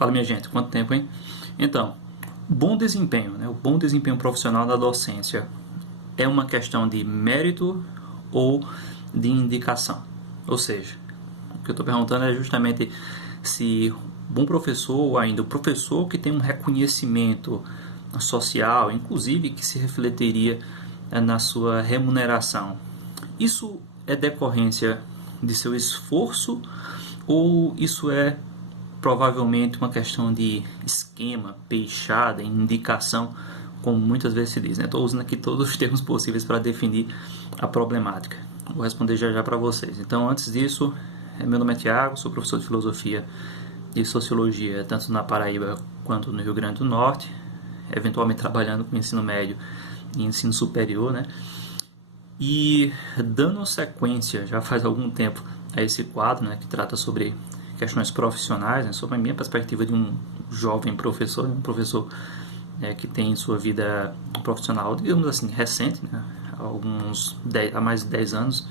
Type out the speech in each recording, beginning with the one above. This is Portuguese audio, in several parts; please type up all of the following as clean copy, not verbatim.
Fala, minha gente, quanto tempo, hein? Então, bom desempenho, né? O bom desempenho profissional da docência é uma questão de mérito ou de indicação? Ou seja, o que eu estou perguntando é justamente se bom professor ou ainda o professor que tem um reconhecimento social, inclusive que se refletiria na sua remuneração. Isso é decorrência de seu esforço ou isso é provavelmente uma questão de esquema, peixada, indicação, como muitas vezes se diz, né? Estou usando aqui todos os termos possíveis para definir a problemática. Vou responder já para vocês. Então, antes disso, meu nome é Thiago, sou professor de filosofia e sociologia, tanto na Paraíba quanto no Rio Grande do Norte, eventualmente trabalhando com ensino médio e ensino superior, né? E dando sequência, já faz algum tempo, a esse quadro, né, que trata sobre questões profissionais, né, sobre a minha perspectiva de um jovem professor, um professor que tem sua vida profissional, digamos assim, recente, né, há mais de 10 anos.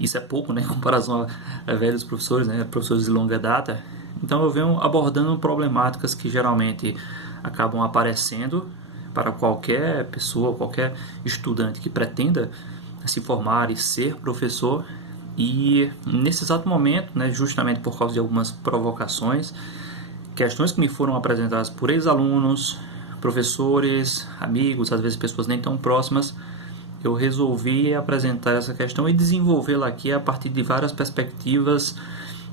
Isso é pouco, né, em comparação a velhos professores, né, professores de longa data. Então eu venho abordando problemáticas que geralmente acabam aparecendo para qualquer pessoa, qualquer estudante que pretenda se formar e ser professor. E nesse exato momento, né, justamente por causa de algumas provocações, questões que me foram apresentadas por ex-alunos, professores, amigos, às vezes pessoas nem tão próximas, eu resolvi apresentar essa questão e desenvolvê-la aqui a partir de várias perspectivas,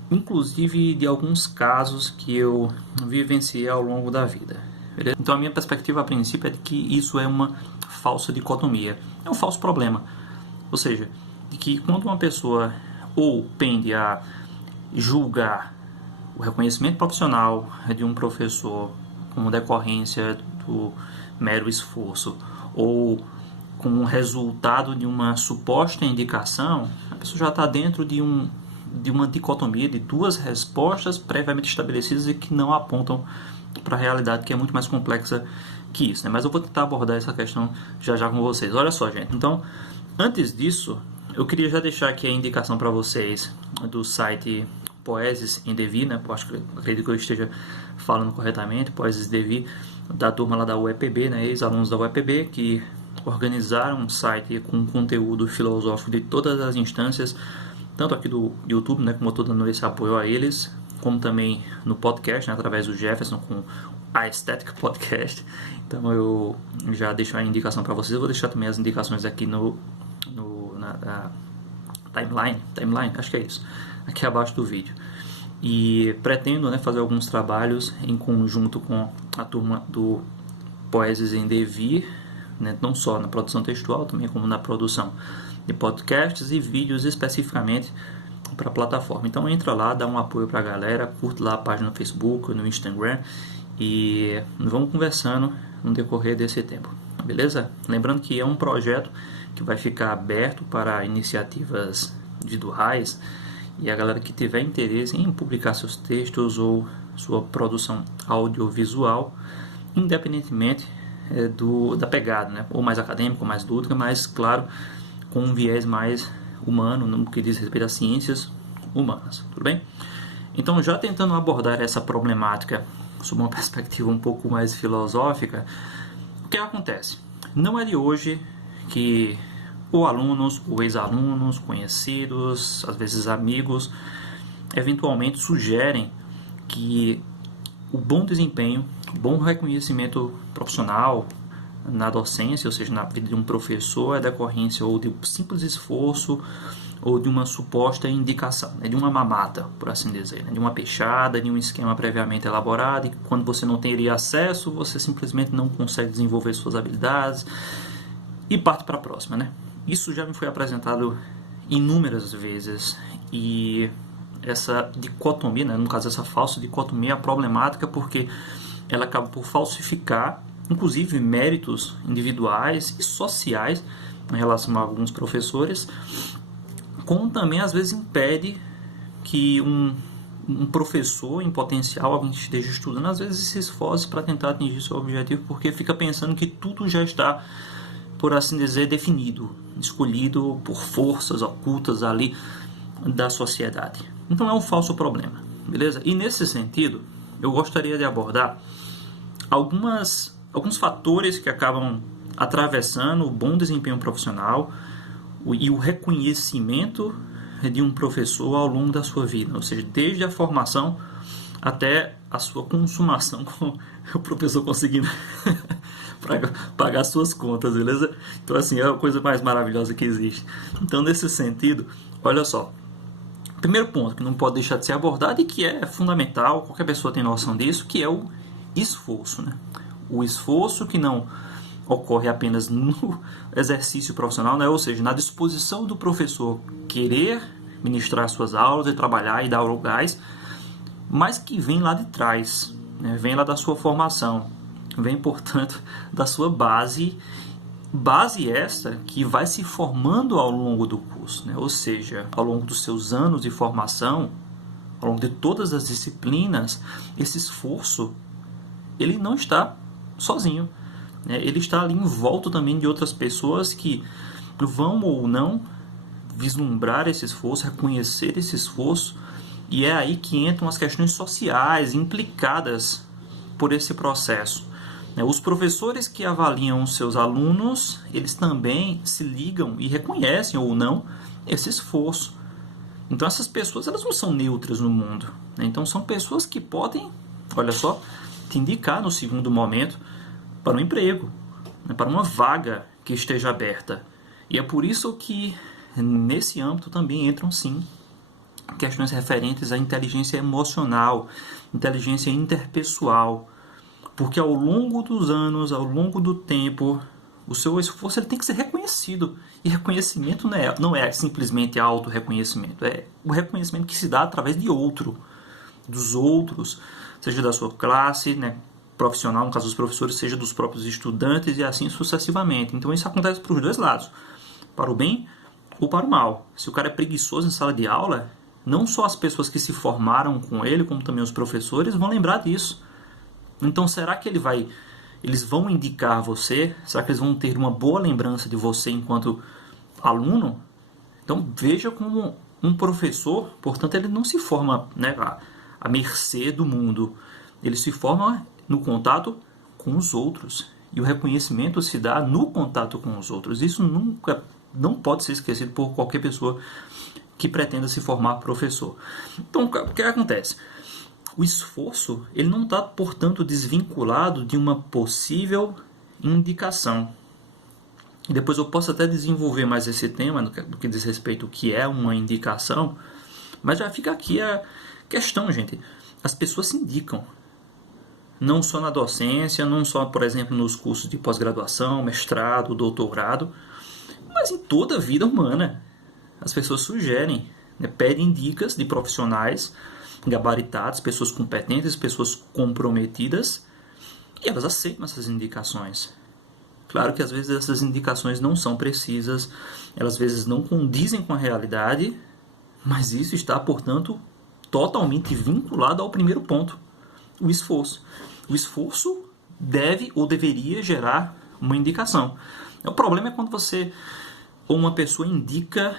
inclusive de alguns casos que eu vivenciei ao longo da vida. Beleza? Então a minha perspectiva a princípio é de que isso é uma falsa dicotomia, é um falso problema. Ou seja, de que quando uma pessoa ou pende a julgar o reconhecimento profissional de um professor como decorrência do mero esforço ou como resultado de uma suposta indicação, a pessoa já está dentro de uma dicotomia de duas respostas previamente estabelecidas e que não apontam para a realidade, que é muito mais complexa que isso, né? Mas eu vou tentar abordar essa questão já com vocês. Olha só, gente. Então, antes disso, eu queria já deixar aqui a indicação para vocês do site Poeses em Devi, né? Acredito que eu esteja falando corretamente, Poeses em Devi, da turma lá da UEPB, né? Ex-alunos da UEPB, que organizaram um site com conteúdo filosófico de todas as instâncias, tanto aqui do YouTube, né? Como eu estou dando esse apoio a eles, como também no podcast, né? Através do Jefferson, com a Estética Podcast. Então eu já deixo a indicação para vocês. Eu vou deixar também as indicações aqui na timeline, acho que é isso, aqui abaixo do vídeo. E pretendo, né, fazer alguns trabalhos em conjunto com a turma do Poeses em Devi, né, não só na produção textual, também como na produção de podcasts e vídeos especificamente para a plataforma. Então entra lá, dá um apoio para a galera, curte lá a página no Facebook, no Instagram e vamos conversando no decorrer desse tempo, beleza? Lembrando que é um projeto que vai ficar aberto para iniciativas individuais e a galera que tiver interesse em publicar seus textos ou sua produção audiovisual, independentemente da pegada, né? Ou mais acadêmica, ou mais lúdica, mas claro, com um viés mais humano no que diz respeito às ciências humanas, tudo bem? Então, já tentando abordar essa problemática sob uma perspectiva um pouco mais filosófica, o que acontece? Não é de hoje que ou alunos, ou ex-alunos, conhecidos, às vezes amigos, eventualmente sugerem que o bom desempenho, o bom reconhecimento profissional na docência, ou seja, na vida de um professor, é decorrência ou de um simples esforço ou de uma suposta indicação, né, de uma mamata, por assim dizer, né, de uma peixada, de um esquema previamente elaborado, e quando você não teria acesso, você simplesmente não consegue desenvolver suas habilidades e parte para a próxima, né? Isso já me foi apresentado inúmeras vezes e essa dicotomia, né, no caso essa falsa dicotomia, é problemática porque ela acaba por falsificar, inclusive, méritos individuais e sociais em relação a alguns professores, como também às vezes impede que um professor em potencial, alguém que esteja estudando, às vezes se esforce para tentar atingir seu objetivo, porque fica pensando que tudo já está, por assim dizer, definido, escolhido por forças ocultas ali da sociedade. Então é um falso problema, beleza? E nesse sentido, eu gostaria de abordar alguns fatores que acabam atravessando o bom desempenho profissional e o reconhecimento de um professor ao longo da sua vida, ou seja, desde a formação até a sua consumação, com o professor conseguindo pagar suas contas, beleza? Então, assim, é a coisa mais maravilhosa que existe. Então, nesse sentido, olha só, primeiro ponto que não pode deixar de ser abordado e que é fundamental, qualquer pessoa tem noção disso, que é o esforço, né? O esforço que não ocorre apenas no exercício profissional, né? Ou seja, na disposição do professor querer ministrar suas aulas e trabalhar e dar o gás, mas que vem lá de trás, né? Vem lá da sua formação, vem, portanto, da sua base essa que vai se formando ao longo do curso, né? Ou seja, ao longo dos seus anos de formação, ao longo de todas as disciplinas, esse esforço, ele não está sozinho, né? Ele está ali em volta também de outras pessoas que vão ou não vislumbrar esse esforço, reconhecer esse esforço, e é aí que entram as questões sociais implicadas por esse processo. Os professores que avaliam os seus alunos, eles também se ligam e reconhecem ou não esse esforço. Então essas pessoas, elas não são neutras no mundo, né? Então são pessoas que podem, olha só, te indicar no segundo momento para um emprego, né? Para uma vaga que esteja aberta. E é por isso que nesse âmbito também entram sim questões referentes à inteligência emocional, inteligência interpessoal, porque ao longo dos anos, ao longo do tempo, o seu esforço ele tem que ser reconhecido. E reconhecimento não é simplesmente auto-reconhecimento, é o reconhecimento que se dá através de dos outros, seja da sua classe, né, profissional, no caso dos professores, seja dos próprios estudantes e assim sucessivamente. Então isso acontece para os dois lados, para o bem ou para o mal. Se o cara é preguiçoso em sala de aula, não só as pessoas que se formaram com ele, como também os professores, vão lembrar disso. Então, será que eles vão indicar você? Será que eles vão ter uma boa lembrança de você enquanto aluno? Então, veja como um professor, portanto, ele não se forma, né, à mercê do mundo. Ele se forma no contato com os outros. E o reconhecimento se dá no contato com os outros. Isso não pode ser esquecido por qualquer pessoa que pretenda se formar professor. Então, o que acontece? O esforço ele não está, portanto, desvinculado de uma possível indicação. E depois eu posso até desenvolver mais esse tema do que diz respeito ao que é uma indicação, mas já fica aqui a questão, gente. As pessoas se indicam, não só na docência, não só, por exemplo, nos cursos de pós-graduação, mestrado, doutorado, mas em toda a vida humana. As pessoas sugerem, né, pedem dicas de profissionais gabaritados, pessoas competentes, pessoas comprometidas, e elas aceitam essas indicações. Claro que às vezes essas indicações não são precisas, elas às vezes não condizem com a realidade, mas isso está, portanto, totalmente vinculado ao primeiro ponto, o esforço. O esforço deve ou deveria gerar uma indicação. O problema é quando você ou uma pessoa indica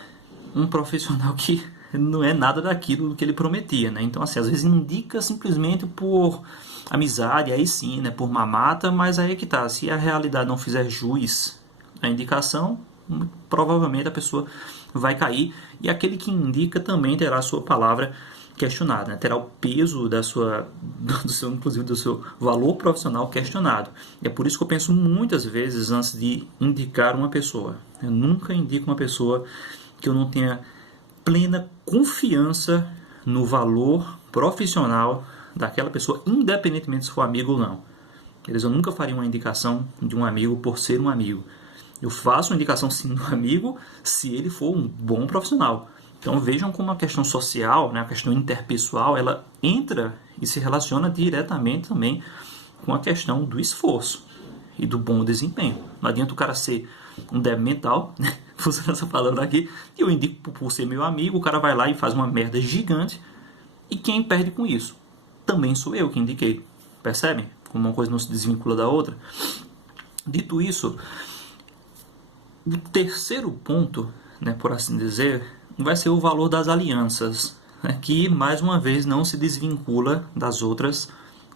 um profissional que não é nada daquilo que ele prometia, né? Então, assim, às vezes indica simplesmente por amizade, aí sim, né? Por mamata, mas aí é que tá. Se a realidade não fizer jus à indicação, provavelmente a pessoa vai cair e aquele que indica também terá a sua palavra questionada, né? Terá o peso inclusive do seu valor profissional questionado. E é por isso que eu penso muitas vezes antes de indicar uma pessoa. Eu nunca indico uma pessoa que eu não tenha plena confiança no valor profissional daquela pessoa, independentemente se for amigo ou não. Eu nunca faria uma indicação de um amigo por ser um amigo. Eu faço uma indicação sim do amigo se ele for um bom profissional. Então vejam como a questão social, né, a questão interpessoal, ela entra e se relaciona diretamente também com a questão do esforço e do bom desempenho. Não adianta o cara ser um débil mental, né, usando essa palavra aqui, e eu indico por ser meu amigo, o cara vai lá e faz uma merda gigante, e quem perde com isso? Também sou eu que indiquei. Percebem? Como uma coisa não se desvincula da outra. Dito isso, o terceiro ponto, né, por assim dizer, vai ser o valor das alianças, né, que mais uma vez não se desvincula das outras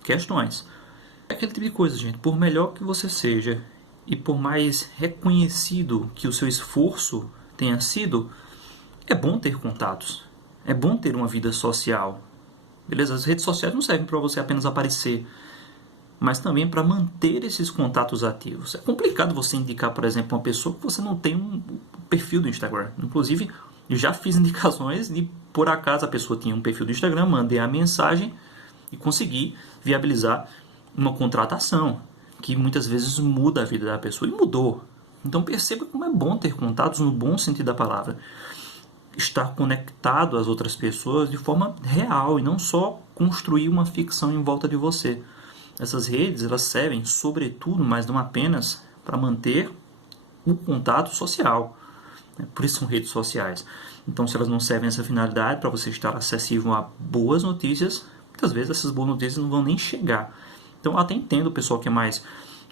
questões. É aquele tipo de coisa, gente. Por melhor que você seja e por mais reconhecido que o seu esforço tenha sido, é bom ter contatos. É bom ter uma vida social. Beleza? As redes sociais não servem para você apenas aparecer, mas também para manter esses contatos ativos. É complicado você indicar, por exemplo, uma pessoa que você não tem um perfil do Instagram. Inclusive, eu já fiz indicações de, por acaso, a pessoa tinha um perfil do Instagram, mandei a mensagem e consegui viabilizar uma contratação, que muitas vezes muda a vida da pessoa, e mudou. Então perceba como é bom ter contatos no bom sentido da palavra. Estar conectado às outras pessoas de forma real e não só construir uma ficção em volta de você. Essas redes, elas servem sobretudo, mas não apenas, para manter o contato social. Por isso são redes sociais. Então, se elas não servem essa finalidade para você estar acessível a boas notícias, muitas vezes essas boas notícias não vão nem chegar. Então, eu até entendo o pessoal que é mais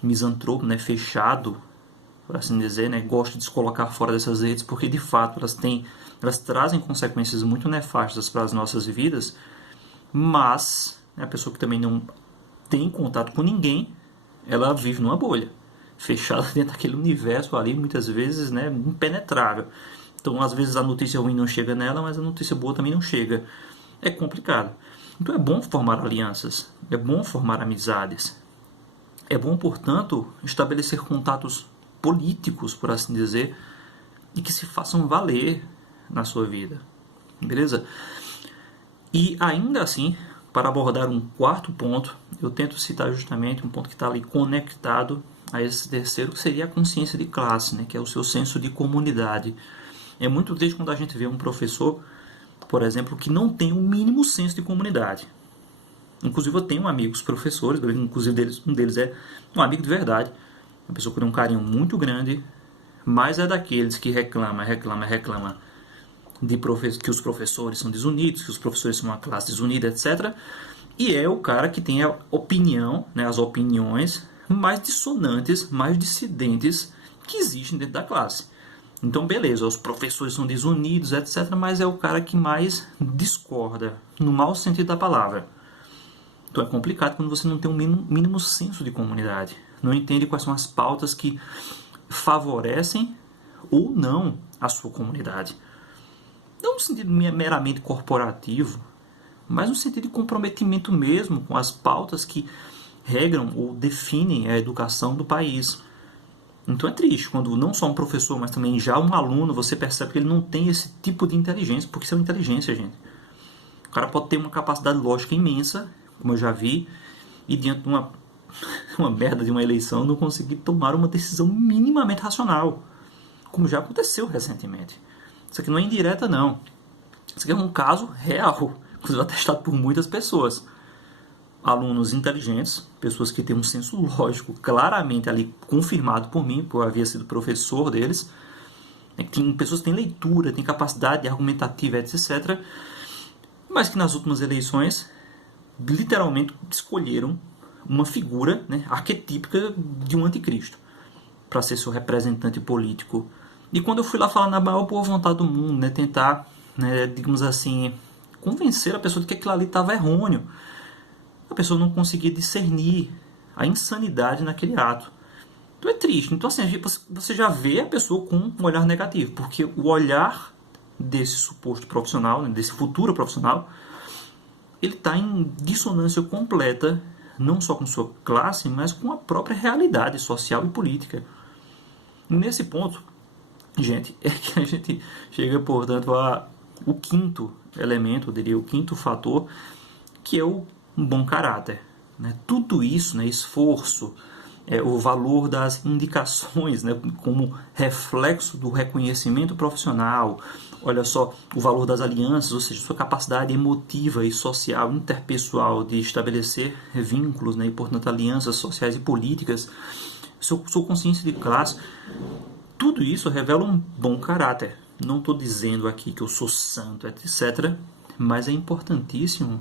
misantropo, né, fechado, por assim dizer, né, gosta de se colocar fora dessas redes, porque de fato elas trazem consequências muito nefastas para as nossas vidas, mas a pessoa que também não tem contato com ninguém, ela vive numa bolha, fechada dentro daquele universo ali, muitas vezes, né, impenetrável. Então, às vezes a notícia ruim não chega nela, mas a notícia boa também não chega. É complicado. Então é bom formar alianças, é bom formar amizades. É bom, portanto, estabelecer contatos políticos, por assim dizer, e que se façam valer na sua vida. Beleza? E ainda assim, para abordar um quarto ponto, eu tento citar justamente um ponto que está ali conectado a esse terceiro, que seria a consciência de classe, né? Que é o seu senso de comunidade. É muito triste quando a gente vê um professor, por exemplo, que não tem o mínimo senso de comunidade. Inclusive eu tenho amigos professores, inclusive um deles é um amigo de verdade, uma pessoa que tem um carinho muito grande, mas é daqueles que reclama de que os professores são desunidos, que os professores são uma classe desunida, etc. E é o cara que tem a opinião, né, as opiniões mais dissonantes, mais dissidentes que existem dentro da classe. Então, beleza, os professores são desunidos, etc. Mas é o cara que mais discorda, no mau sentido da palavra. Então é complicado quando você não tem um mínimo senso de comunidade. Não entende quais são as pautas que favorecem ou não a sua comunidade. Não no sentido meramente corporativo, mas no sentido de comprometimento mesmo com as pautas que regram ou definem a educação do país. Então é triste quando não só um professor, mas também já um aluno, você percebe que ele não tem esse tipo de inteligência, porque isso é uma inteligência, gente. O cara pode ter uma capacidade lógica imensa, como eu já vi, e diante de uma merda de uma eleição não conseguir tomar uma decisão minimamente racional, como já aconteceu recentemente. Isso aqui não é indireta, não. Isso aqui é um caso real, inclusive atestado por muitas pessoas. Alunos inteligentes, pessoas que têm um senso lógico claramente ali confirmado por mim, porque eu havia sido professor deles. Tem pessoas que têm leitura, têm capacidade argumentativa, etc. Mas que nas últimas eleições literalmente escolheram uma figura, né, arquetípica de um anticristo para ser seu representante político. E quando eu fui lá falar na maior boa vontade do mundo, né, tentar, né, digamos assim, convencer a pessoa de que aquilo ali estava errôneo, a pessoa não conseguia discernir a insanidade naquele ato. Então é triste. Então assim, você já vê a pessoa com um olhar negativo, porque o olhar desse suposto profissional, né, desse futuro profissional, ele está em dissonância completa, não só com sua classe, mas com a própria realidade social e política. E nesse ponto, gente, é que a gente chega, portanto, ao quinto elemento, eu diria, o quinto fator, que é um bom caráter. Né? Tudo isso, né, esforço, o valor das indicações, né, como reflexo do reconhecimento profissional, olha só, o valor das alianças, ou seja, sua capacidade emotiva e social, interpessoal de estabelecer vínculos, né, e portanto alianças sociais e políticas, sua consciência de classe, tudo isso revela um bom caráter. Não estou dizendo aqui que eu sou santo, etc., mas é importantíssimo,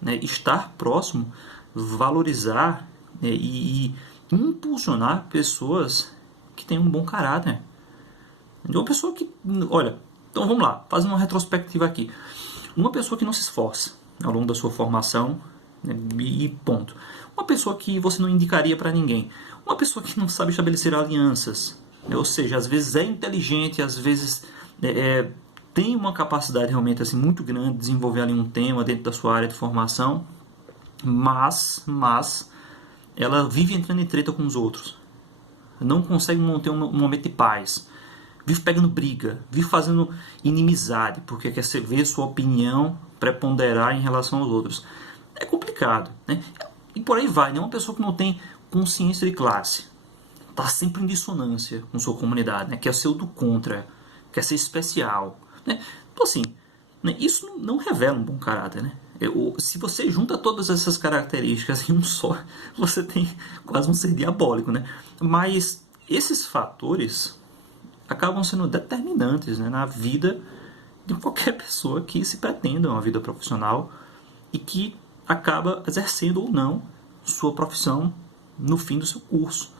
né, estar próximo, valorizar, né, e impulsionar pessoas que têm um bom caráter. Uma pessoa que, olha, então vamos lá, fazendo uma retrospectiva aqui. Uma pessoa que não se esforça ao longo da sua formação, né? E ponto. Uma pessoa que você não indicaria para ninguém. Uma pessoa que não sabe estabelecer alianças, né? Ou seja, às vezes é inteligente, às vezes tem uma capacidade realmente assim, muito grande de desenvolver ali um tema dentro da sua área de formação, mas ela vive entrando em treta com os outros. Não consegue manter um momento de paz. Vive pegando briga, vive fazendo inimizade, porque quer ver sua opinião preponderar em relação aos outros. É complicado, né? E por aí vai, né? Uma pessoa que não tem consciência de classe, está sempre em dissonância com sua comunidade, né? Quer ser o do contra, quer ser especial, né? Então assim, né? Isso não revela um bom caráter, né? Se você junta todas essas características em um só, você tem quase um ser diabólico, né? Mas esses fatores acabam sendo determinantes, né, na vida de qualquer pessoa que se pretenda uma vida profissional e que acaba exercendo ou não sua profissão no fim do seu curso.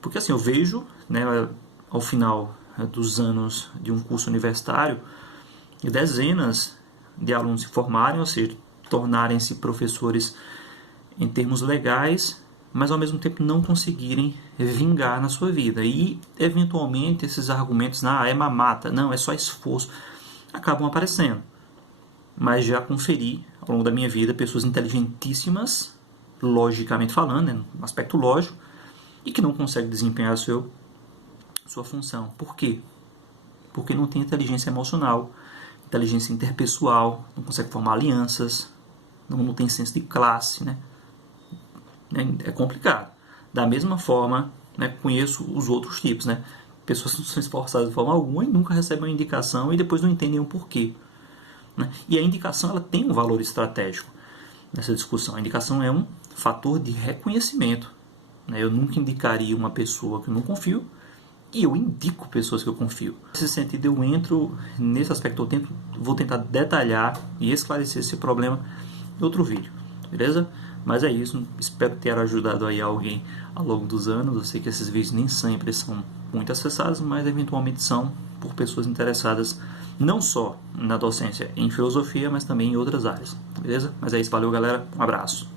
Porque assim, eu vejo, né, ao final dos anos de um curso universitário, dezenas de alunos se formarem, ou seja, tornarem-se professores em termos legais, mas ao mesmo tempo não conseguirem vingar na sua vida. E eventualmente esses argumentos, é mamata, não, é só esforço, acabam aparecendo. Mas já conferi ao longo da minha vida pessoas inteligentíssimas, logicamente falando, né, no aspecto lógico, e que não conseguem desempenhar sua função. Por quê? Porque não tem inteligência emocional, inteligência interpessoal, não consegue formar alianças, não tem senso de classe, né? É complicado. Da mesma forma, né, conheço os outros tipos, né? Pessoas que não são esforçadas de forma alguma e nunca recebem uma indicação e depois não entendem o porquê, né? E a indicação ela tem um valor estratégico nessa discussão. A indicação é um fator de reconhecimento, né? Eu nunca indicaria uma pessoa que eu não confio e eu indico pessoas que eu confio. Nesse sentido, eu entro nesse aspecto, vou tentar detalhar e esclarecer esse problema em outro vídeo, beleza? Mas é isso, espero ter ajudado aí alguém ao longo dos anos. Eu sei que esses vídeos nem sempre são muito acessados, mas eventualmente são por pessoas interessadas não só na docência em filosofia, mas também em outras áreas, beleza? Mas é isso, valeu galera, um abraço.